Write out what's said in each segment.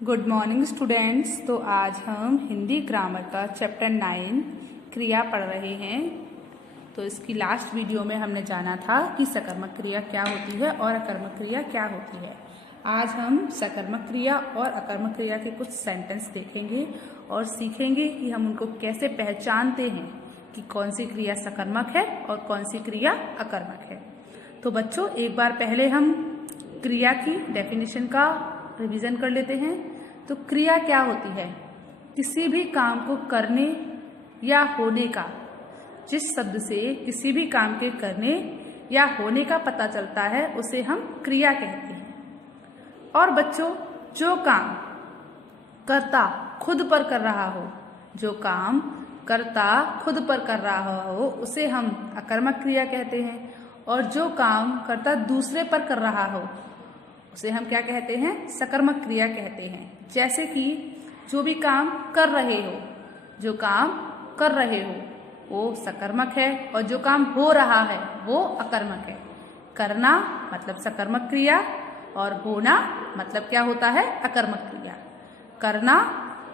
Good morning students. तो आज हम हिंदी ग्रामर का चैप्टर 9 क्रिया पढ़ रहे हैं। तो इसकी लास्ट वीडियो में हमने जाना था कि सकर्मक क्रिया क्या होती है और अकर्मक क्रिया क्या होती है। आज हम सकर्मक क्रिया और अकर्मक क्रिया के कुछ सेंटेंस देखेंगे और सीखेंगे कि हम उनको कैसे पहचानते हैं कि कौन सी क्रिया सकर्मक है और कौन सी क्रिया अकर्मक है। तो बच्चों, एक बार पहले हम क्रिया की डेफिनेशन का रिवीजन कर लेते हैं। तो क्रिया क्या होती है? किसी भी काम को करने या होने का, जिस शब्द से किसी भी काम के करने या होने का पता चलता है उसे हम क्रिया कहते हैं। और बच्चों, जो काम कर्ता खुद पर कर रहा हो, जो काम कर्ता खुद पर कर रहा हो उसे हम अकर्मक क्रिया कहते हैं। और जो काम कर्ता दूसरे पर कर रहा हो उसे हम क्या कहते हैं? सकर्मक क्रिया कहते हैं। जैसे कि जो भी काम कर रहे हो, जो काम कर रहे हो वो सकर्मक है और जो काम हो रहा है वो अकर्मक है। करना मतलब सकर्मक क्रिया और होना मतलब क्या होता है? अकर्मक क्रिया। करना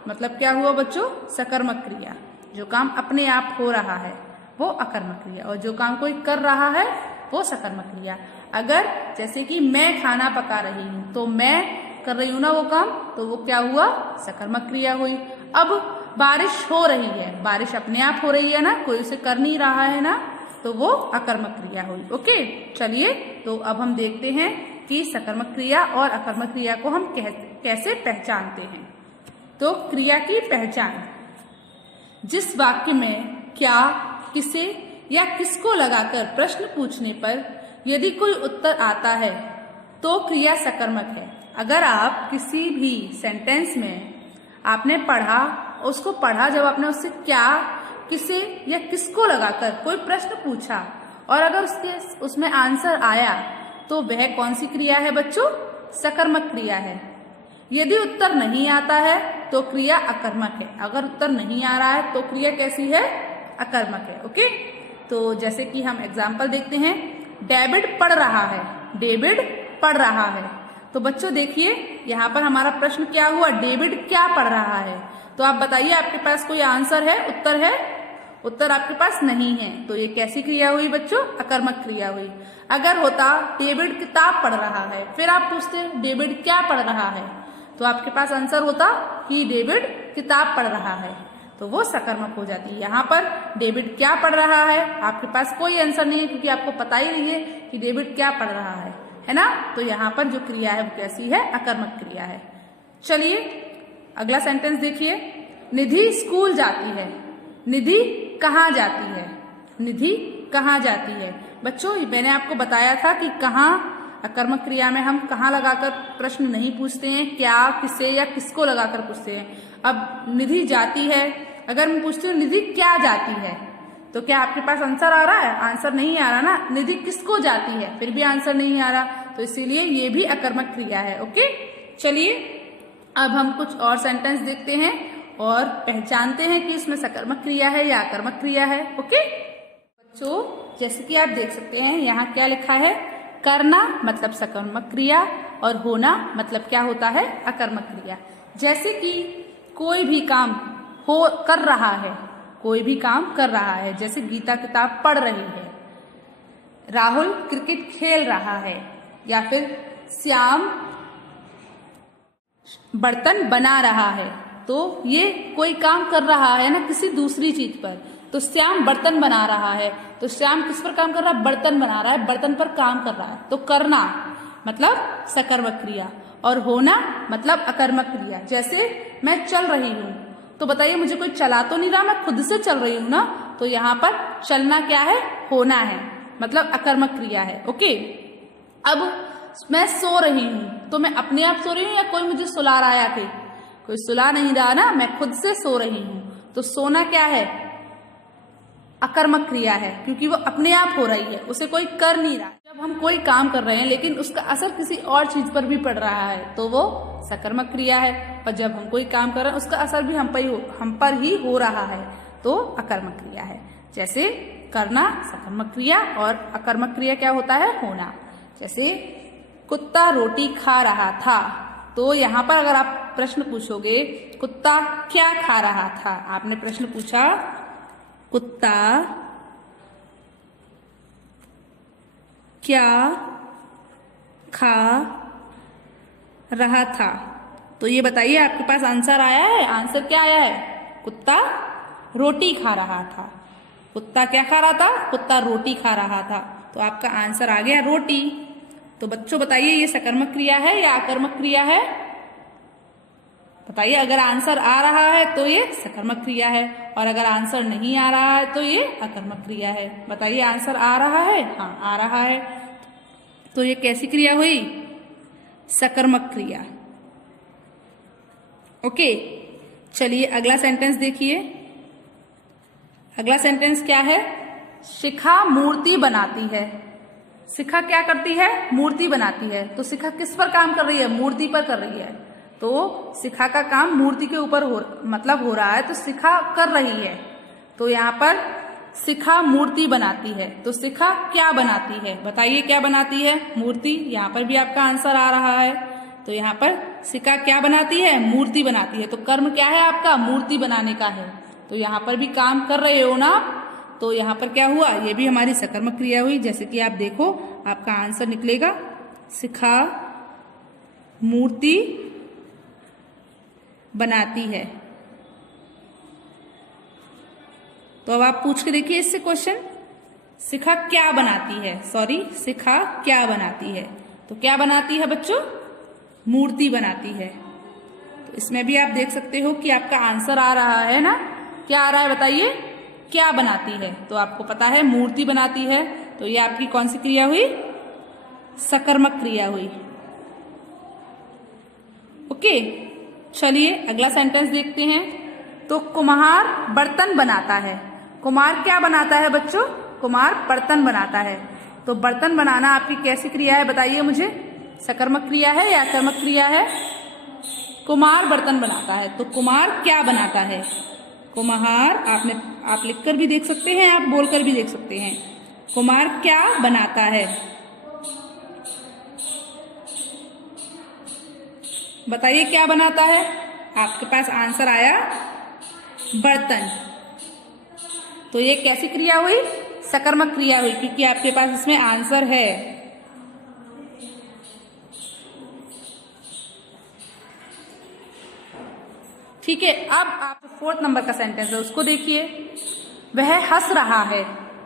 मतलब क्या हुआ बच्चों? सकर्मक क्रिया। जो काम अपने आप हो रहा है वो अकर्मक क्रिया और जो काम कोई कर रहा है वो सकर्मक क्रिया। अगर जैसे कि मैं खाना पका रही हूँ तो मैं कर रही हूँ ना वो काम, तो वो क्या हुआ? सकर्मक क्रिया हुई। अब बारिश हो रही है, बारिश अपने आप हो रही है ना, कोई उसे कर नहीं रहा है ना, तो वो अकर्मक क्रिया हुई। ओके, चलिए तो अब हम देखते हैं कि सकर्मक क्रिया और अकर्मक क्रिया को हम कैसे पहचानते हैं। तो क्रिया की पहचान: जिस वाक्य में क्या, किसे या किसको लगाकर प्रश्न पूछने पर यदि कोई उत्तर आता है तो क्रिया सकर्मक है। अगर आप किसी भी सेंटेंस में आपने पढ़ा, उसको पढ़ा, जब आपने उससे क्या, किसे या किसको लगाकर कोई प्रश्न पूछा और अगर उसमें आंसर आया तो वह कौन सी क्रिया है बच्चों? सकर्मक क्रिया है। यदि उत्तर नहीं आता है तो क्रिया अकर्मक है। अगर उत्तर नहीं आ रहा है तो क्रिया कैसी है? अकर्मक है। ओके, तो जैसे कि हम एग्जाम्पल देखते हैं। डेविड पढ़ रहा है, डेविड पढ़ रहा है। तो बच्चों देखिए, यहाँ पर हमारा प्रश्न क्या हुआ? डेविड क्या पढ़ रहा है। तो आप बताइए, आपके पास कोई आंसर है, उत्तर है? उत्तर आपके पास नहीं है, तो ये कैसी क्रिया हुई बच्चों? अकर्मक क्रिया हुई। अगर होता डेविड किताब पढ़ रहा है, फिर आप पूछते डेविड क्या पढ़ रहा है, तो आपके पास आंसर होता कि डेविड किताब पढ़ रहा है, तो वो सकर्मक हो जाती है। यहाँ पर डेविड क्या पढ़ रहा है, आपके पास कोई आंसर नहीं है क्योंकि आपको पता ही नहीं है कि डेविड क्या पढ़ रहा है ना। तो यहाँ पर जो क्रिया है वो कैसी है? अकर्मक क्रिया है। चलिए अगला सेंटेंस देखिए। निधि स्कूल जाती है। निधि कहाँ जाती है? निधि कहाँ जाती है? बच्चों, मैंने आपको बताया था कि कहाँ अकर्मक क्रिया में हम कहाँ लगाकर प्रश्न नहीं पूछते हैं, क्या, किसे या किसको लगाकर पूछते हैं। अब निधि जाती है, अगर मैं पूछती हूँ निधि क्या जाती है, तो क्या आपके पास आंसर आ रहा है? आंसर नहीं आ रहा ना। निधि किसको जाती है, फिर भी आंसर नहीं आ रहा, तो इसीलिए ये भी अकर्मक क्रिया है। ओके, चलिए अब हम कुछ और सेंटेंस देखते हैं और पहचानते हैं कि इसमें सकर्मक क्रिया है या अकर्मक क्रिया है। ओके बच्चों, जैसे कि आप देख सकते हैं यहाँ क्या लिखा है? करना मतलब सकर्मक क्रिया और होना मतलब क्या होता है? अकर्मक क्रिया। जैसे कि कोई भी काम कर रहा है, कोई भी काम कर रहा है, जैसे गीता किताब पढ़ रही है, राहुल क्रिकेट खेल रहा है, या फिर श्याम बर्तन बना रहा है। तो ये कोई काम कर रहा है ना किसी दूसरी चीज पर। तो श्याम बर्तन बना रहा है, तो श्याम किस पर काम कर रहा है? बर्तन बना रहा है, बर्तन पर काम कर रहा है। तो करना मतलब सकर्मक क्रिया और होना मतलब अकर्मक क्रिया। जैसे मैं चल रही हूँ, तो बताइए मुझे कोई चला तो नहीं रहा, मैं खुद से चल रही हूँ ना, तो यहाँ पर चलना क्या है? होना है, मतलब अकर्मक क्रिया है। ओके, अब मैं सो रही हूँ, तो मैं अपने आप सो रही हूँ या कोई मुझे सुला रहा है? आके कोई सुला नहीं रहा ना, मैं खुद से सो रही हूँ। तो सोना क्या है? अकर्मक क्रिया है, क्योंकि वो अपने आप हो रही है, उसे कोई कर नहीं रहा। जब हम कोई काम कर रहे हैं लेकिन उसका असर किसी और चीज पर भी पड़ रहा है तो वो सकर्मक क्रिया है, और जब हम कोई काम कर रहे हैं उसका असर भी हम पर ही हो रहा है तो अकर्मक क्रिया है। जैसे करना सकर्मक क्रिया और अकर्मक क्रिया क्या होता है? होना। जैसे कुत्ता रोटी खा रहा था, तो यहाँ पर अगर आप प्रश्न पूछोगे कुत्ता क्या खा रहा था, आपने प्रश्न पूछा कुत्ता क्या खा रहा था, तो ये बताइए आपके पास आंसर आया है। आंसर क्या आया है? कुत्ता रोटी खा रहा था। कुत्ता क्या खा रहा था? कुत्ता रोटी खा रहा था। तो आपका आंसर आ गया रोटी। तो बच्चों बताइए ये सकर्मक क्रिया है या आकर्मक क्रिया है? बताइए, अगर आंसर आ रहा है तो ये सकर्मक क्रिया है और अगर आंसर नहीं आ रहा है तो ये अकर्मक क्रिया है। बताइए आंसर आ रहा है? हाँ आ रहा है। तो ये कैसी क्रिया हुई? सकर्मक क्रिया। ओके, चलिए अगला सेंटेंस देखिए। अगला सेंटेंस क्या है? शिखा मूर्ति बनाती है। शिखा क्या करती है? मूर्ति बनाती है। तो शिखा किस पर काम कर रही है? मूर्ति पर कर रही है। तो शिखा का काम मूर्ति के ऊपर हो रहा है, तो शिखा कर रही है। तो यहाँ पर शिखा मूर्ति बनाती है। तो शिखा क्या बनाती है? बताइए क्या बनाती है? मूर्ति। यहाँ पर भी आपका आंसर आ रहा है। तो यहाँ पर शिखा क्या बनाती है? मूर्ति बनाती है। तो कर्म क्या है आपका? मूर्ति बनाने का है। तो यहाँ पर भी काम कर रहे हो ना, तो यहाँ पर क्या हुआ? ये भी हमारी सकर्मक क्रिया हुई। जैसे कि आप देखो आपका आंसर निकलेगा शिखा मूर्ति बनाती है। तो अब आप पूछ के देखिए इससे क्वेश्चन, शिखा क्या बनाती है? सॉरी, शिखा क्या बनाती है? तो क्या बनाती है बच्चों? मूर्ति बनाती है। तो इसमें भी आप देख सकते हो कि आपका आंसर आ रहा है ना। क्या आ रहा है बताइए? क्या बनाती है? तो आपको पता है मूर्ति बनाती है। तो ये आपकी कौन सी क्रिया हुई? सकर्मक क्रिया हुई। ओके, चलिए अगला सेंटेंस देखते हैं। तो कुम्हार बर्तन बनाता है। कुम्हार क्या बनाता है बच्चों? कुम्हार बर्तन बनाता है। तो बर्तन बनाना आपकी कैसी क्रिया है बताइए मुझे? सकर्मक क्रिया है या अकर्मक क्रिया है? कुम्हार बर्तन बनाता है। तो कुम्हार क्या बनाता है? कुम्हार आप लिखकर भी देख सकते हैं, आप बोलकर भी देख सकते हैं। कुम्हार क्या बनाता है? बताइए क्या बनाता है? आपके पास आंसर आया बर्तन। तो ये कैसी क्रिया हुई? सकर्मक क्रिया हुई, क्योंकि आपके पास इसमें आंसर है। ठीक है, अब आप 4th नंबर का सेंटेंस है उसको देखिए। वह हंस रहा है।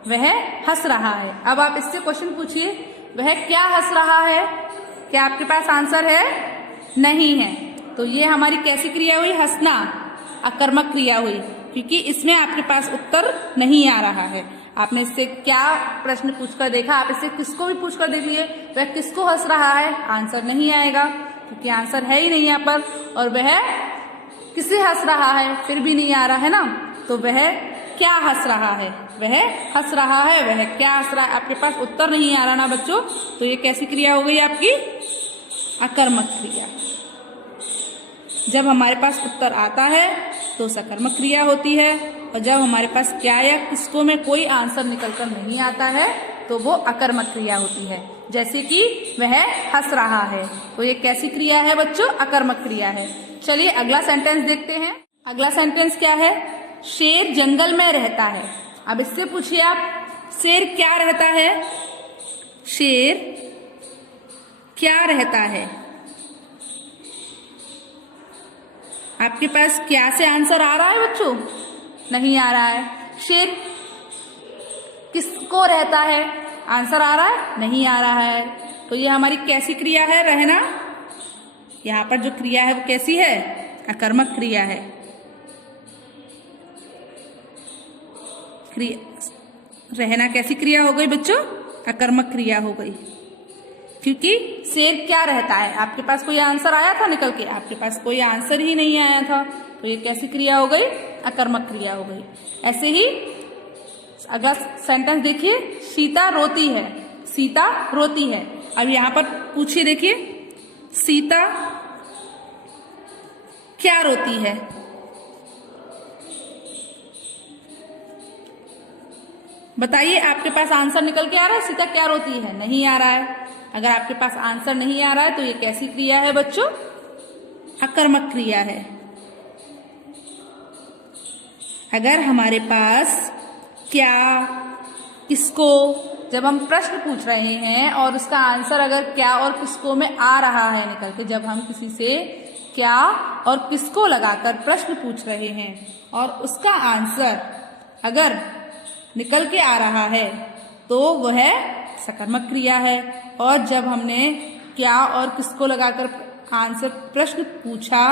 वह हंस रहा है। अब आप इससे क्वेश्चन पूछिए, वह क्या हंस रहा है? क्या आपके पास आंसर है? नहीं है। तो ये हमारी कैसी क्रिया हुई? हंसना। अकर्मक क्रिया हुई, क्योंकि इसमें आपके पास उत्तर नहीं आ रहा है। आपने इससे क्या प्रश्न पूछकर देखा? आप इससे किसको भी पूछकर देख लिए, वह किसको हंस रहा है? आंसर नहीं आएगा, क्योंकि आंसर है ही नहीं यहाँ पर। और वह किसे हंस रहा है? फिर भी नहीं आ रहा है ना। तो वह क्या हंस रहा है? वह हंस रहा है। वह क्या हंस रहा है? आपके पास उत्तर नहीं आ रहा ना बच्चों। तो ये कैसी क्रिया हो गई आपकी? अकर्मक क्रिया। जब हमारे पास उत्तर आता है तो सकर्मक क्रिया होती है, और जब हमारे पास क्या या किसको में कोई आंसर निकलकर नहीं आता है तो वो अकर्मक क्रिया होती है। जैसे कि वह हंस रहा है, तो ये कैसी क्रिया है बच्चों? अकर्मक क्रिया है। चलिए अगला सेंटेंस देखते हैं। अगला सेंटेंस क्या है? शेर जंगल में रहता है। अब इससे पूछिए आप, शेर क्या रहता है? शेर क्या रहता है? आपके पास क्या से आंसर आ रहा है बच्चों? नहीं आ रहा है। शेर किसको रहता है? आंसर आ रहा है? नहीं आ रहा है। तो ये हमारी कैसी क्रिया है? रहना। यहाँ पर जो क्रिया है वो कैसी है? अकर्मक क्रिया है। रहना कैसी क्रिया हो गई बच्चों? अकर्मक क्रिया हो गई, क्योंकि शेर क्या रहता है? आपके पास कोई आंसर आया था निकल के? आपके पास कोई आंसर ही नहीं आया था। तो ये कैसी क्रिया हो गई? अकर्मक क्रिया हो गई। ऐसे ही अगला सेंटेंस देखिए, सीता रोती है। सीता रोती है। अब यहाँ पर पूछिए, देखिए सीता क्या रोती है? बताइए, आपके पास आंसर निकल के आ रहा है? सीता क्या रोती है? नहीं आ रहा है। अगर आपके पास आंसर नहीं आ रहा है तो ये कैसी क्रिया है बच्चों? अकर्मक क्रिया है। अगर हमारे पास क्या, किसको, जब हम प्रश्न पूछ रहे हैं और उसका आंसर अगर क्या और किसको में आ रहा है निकल के, जब हम किसी से क्या और किसको लगाकर प्रश्न पूछ रहे हैं और उसका आंसर अगर निकल के आ रहा है तो वह सकर्मक क्रिया है। और जब हमने क्या और किसको लगाकर आंसर प्रश्न पूछा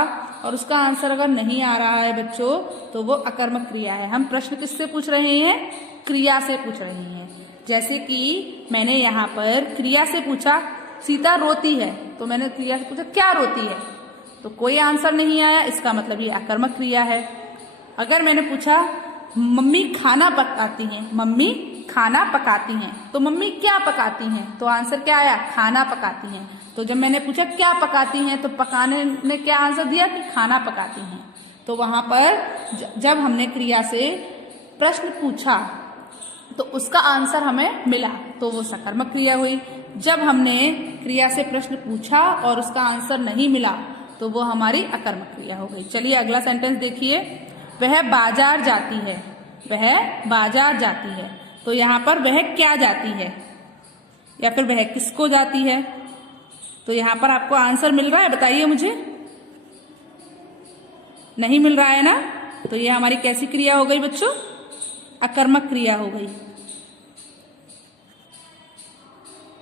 और उसका आंसर अगर नहीं आ रहा है बच्चों, तो वो अकर्मक क्रिया है। हम प्रश्न किससे पूछ रहे हैं? क्रिया से पूछ रहे हैं। जैसे कि मैंने यहाँ पर क्रिया से पूछा सीता रोती है, तो मैंने क्रिया से पूछा क्या रोती है, तो कोई आंसर नहीं आया, इसका मतलब ये अकर्मक क्रिया है। अगर मैंने पूछा मम्मी खाना पकाती हैं, मम्मी खाना पकाती हैं, तो मम्मी क्या पकाती हैं, तो आंसर क्या आया? खाना पकाती हैं। तो जब मैंने पूछा क्या पकाती हैं, तो पकाने ने क्या आंसर दिया कि खाना पकाती हैं। तो वहां पर जब हमने क्रिया से प्रश्न पूछा तो उसका आंसर हमें मिला, तो वो सकर्मक क्रिया हुई। जब हमने क्रिया से प्रश्न पूछा और उसका आंसर नहीं मिला, तो वो हमारी अकर्मक क्रिया हो गई। चलिए अगला सेंटेंस देखिए। वह बाजार जाती है, वह बाजार जाती है, तो यहाँ पर वह क्या जाती है या फिर वह किसको जाती है, तो यहाँ पर आपको आंसर मिल रहा है? बताइए मुझे। नहीं मिल रहा है ना? तो ये हमारी कैसी क्रिया हो गई बच्चों? अकर्मक क्रिया हो गई।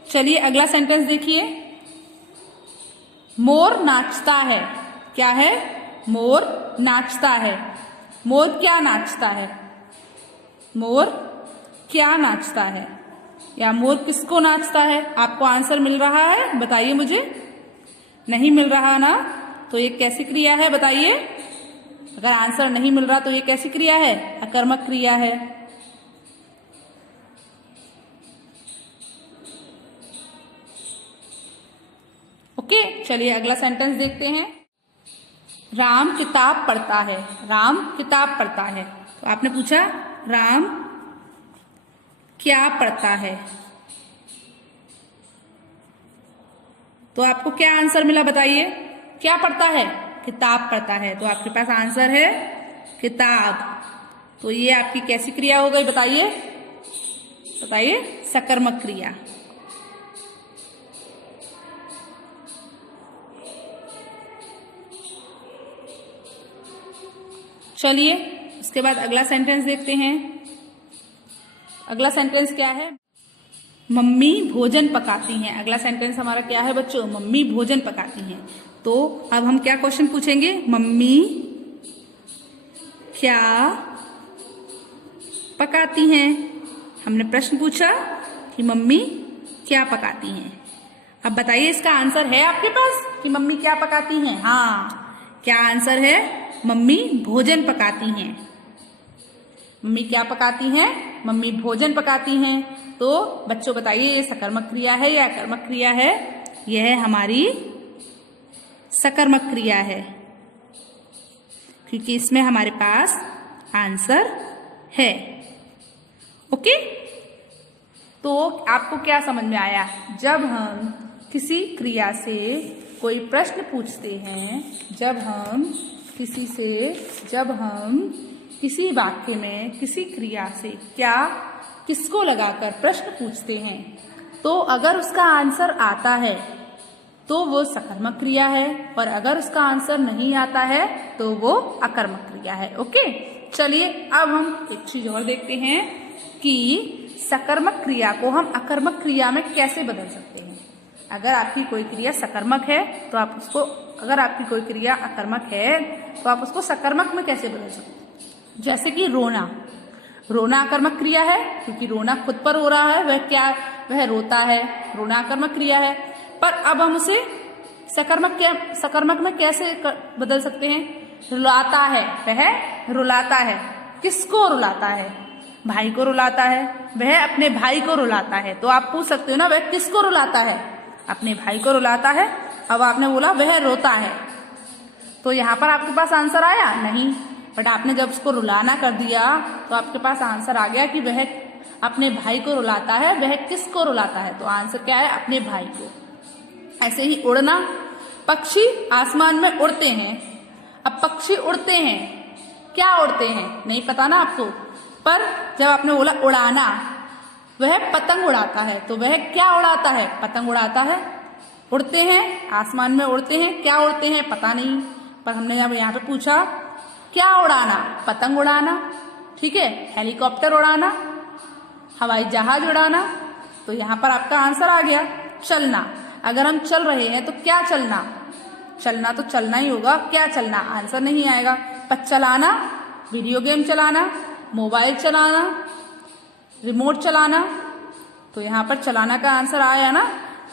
चलिए अगला सेंटेंस देखिए। मोर नाचता है, क्या है? मोर नाचता है। मोर क्या नाचता है? मोर क्या नाचता है या मोर किसको नाचता है? आपको आंसर मिल रहा है? बताइए मुझे। नहीं मिल रहा ना? तो ये कैसी क्रिया है बताइए। अगर आंसर नहीं मिल रहा तो ये कैसी क्रिया है? अकर्मक क्रिया है। ओके, चलिए अगला सेंटेंस देखते हैं। राम किताब पढ़ता है, राम किताब पढ़ता है, तो आपने पूछा राम क्या पढ़ता है, तो आपको क्या आंसर मिला बताइए? क्या पढ़ता है? किताब पढ़ता है, तो आपके पास आंसर है किताब। तो ये आपकी कैसी क्रिया हो गई बताइए? बताइए, सकर्मक क्रिया। चलिए उसके बाद अगला सेंटेंस देखते हैं। अगला सेंटेंस क्या है? मम्मी भोजन पकाती हैं। अगला सेंटेंस हमारा क्या है बच्चों? मम्मी भोजन पकाती हैं। तो अब हम क्या क्वेश्चन पूछेंगे? मम्मी क्या पकाती हैं? हमने प्रश्न पूछा कि मम्मी क्या पकाती हैं। अब बताइए इसका आंसर है आपके पास कि मम्मी क्या पकाती हैं? हाँ, क्या आंसर है? मम्मी भोजन पकाती हैं। मम्मी क्या पकाती हैं? मम्मी भोजन पकाती हैं। तो बच्चों बताइए ये सकर्मक क्रिया है या अकर्मक क्रिया है? यह हमारी सकर्मक क्रिया है, क्योंकि इसमें हमारे पास आंसर है। ओके, तो आपको क्या समझ में आया? जब हम किसी क्रिया से कोई प्रश्न पूछते हैं, जब हम किसी वाक्य में किसी क्रिया से क्या किसको लगाकर प्रश्न पूछते हैं, तो अगर उसका आंसर आता है तो वो सकर्मक क्रिया है, और अगर उसका आंसर नहीं आता है तो वो अकर्मक क्रिया है। ओके, चलिए अब हम एक चीज और देखते हैं कि सकर्मक क्रिया को हम अकर्मक क्रिया में कैसे बदल सकते हैं। अगर आपकी कोई क्रिया सकर्मक है तो आप उसको, अगर आपकी कोई क्रिया अकर्मक है तो आप उसको सकर्मक में कैसे बदल सकते हैं। जैसे कि रोना, रोना अकर्मक क्रिया है क्योंकि रोना खुद पर हो रहा है, वह रोता है, रोना अकर्मक क्रिया है। पर अब हम उसे सकर्मक में कैसे बदल सकते हैं? रुलाता है, वह रुलाता है। किसको रुलाता है? भाई को रुलाता है, वह अपने भाई को रुलाता है। तो आप पूछ सकते हो ना, वह किसको रुलाता है? अपने भाई को रुलाता है। अब आपने बोला वह रोता है, तो यहाँ पर आपके पास आंसर आया नहीं, बट आपने जब उसको रुलाना कर दिया तो आपके पास आंसर आ गया कि वह अपने भाई को रुलाता है। वह किसको रुलाता है? तो आंसर क्या है? अपने भाई को। ऐसे ही उड़ना, पक्षी आसमान में उड़ते हैं। अब पक्षी उड़ते हैं, क्या उड़ते हैं नहीं पता ना आपको, पर जब आपने बोला उड़ाना, वह पतंग उड़ाता है, तो वह क्या उड़ाता है? पतंग उड़ाता है। उड़ते हैं, आसमान में उड़ते हैं, क्या उड़ते हैं पता नहीं, पर हमने यहाँ पे पूछा क्या उड़ाना, पतंग उड़ाना, ठीक है, हेलीकॉप्टर उड़ाना, हवाई जहाज उड़ाना। तो यहाँ पर आपका आंसर आ गया चलना। अगर हम चल रहे हैं तो क्या चलना? चलना तो चलना ही होगा, क्या चलना? आंसर नहीं आएगा। पर चलाना, वीडियो गेम चलाना, मोबाइल चलाना, रिमोट चलाना, तो यहाँ पर चलाना का आंसर आया ना।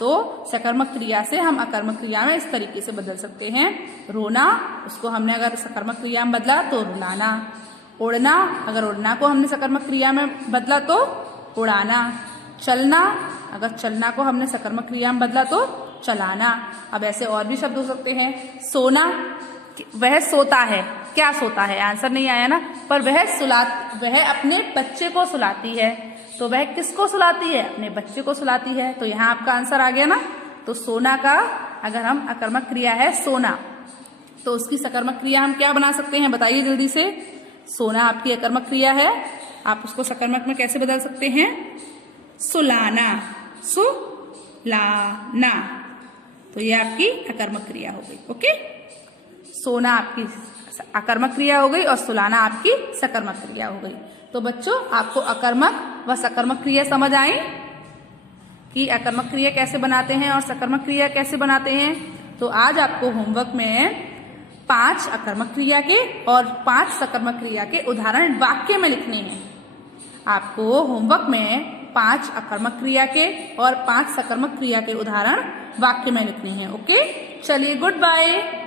तो सकर्मक क्रिया से हम अकर्मक क्रिया में इस तरीके से बदल सकते हैं। रोना, उसको हमने अगर सकर्मक क्रिया में बदला तो रुलाना। उड़ना, अगर उड़ना को हमने सकर्मक क्रिया में बदला तो उड़ाना। चलना, अगर चलना को हमने सकर्मक क्रिया में बदला तो चलाना। अब ऐसे और भी शब्द हो सकते हैं। सोना, वह सोता है, क्या सोता है? आंसर नहीं आया ना। पर वह अपने बच्चे को सुलाती है, तो वह किसको सुलाती है? अपने बच्चे को सुलाती है। तो यहाँ आपका आंसर आ गया ना। तो सोना का अगर हम अकर्मक क्रिया है सोना, तो उसकी सकर्मक क्रिया हम क्या बना सकते हैं? बताइए जल्दी से। सोना आपकी अकर्मक क्रिया है, आप उसको सकर्मक में कैसे बदल सकते हैं? सुलाना, सुलाना, तो ये आपकी अकर्मक क्रिया हो गई। ओके, सोना आपकी अकर्मक क्रिया हो गई और सुलाना आपकी सकर्मक क्रिया हो गई। तो बच्चों, आपको अकर्मक व सकर्मक क्रिया समझ आई कि अकर्मक क्रिया कैसे बनाते हैं और सकर्मक क्रिया कैसे बनाते हैं। तो आज आपको होमवर्क में 5 अकर्मक क्रिया के और 5 सकर्मक क्रिया के उदाहरण वाक्य में लिखने हैं। आपको होमवर्क में 5 अकर्मक क्रिया के और 5 सकर्मक क्रिया के उदाहरण वाक्य में लिखने हैं। ओके, चलिए, गुड बाय।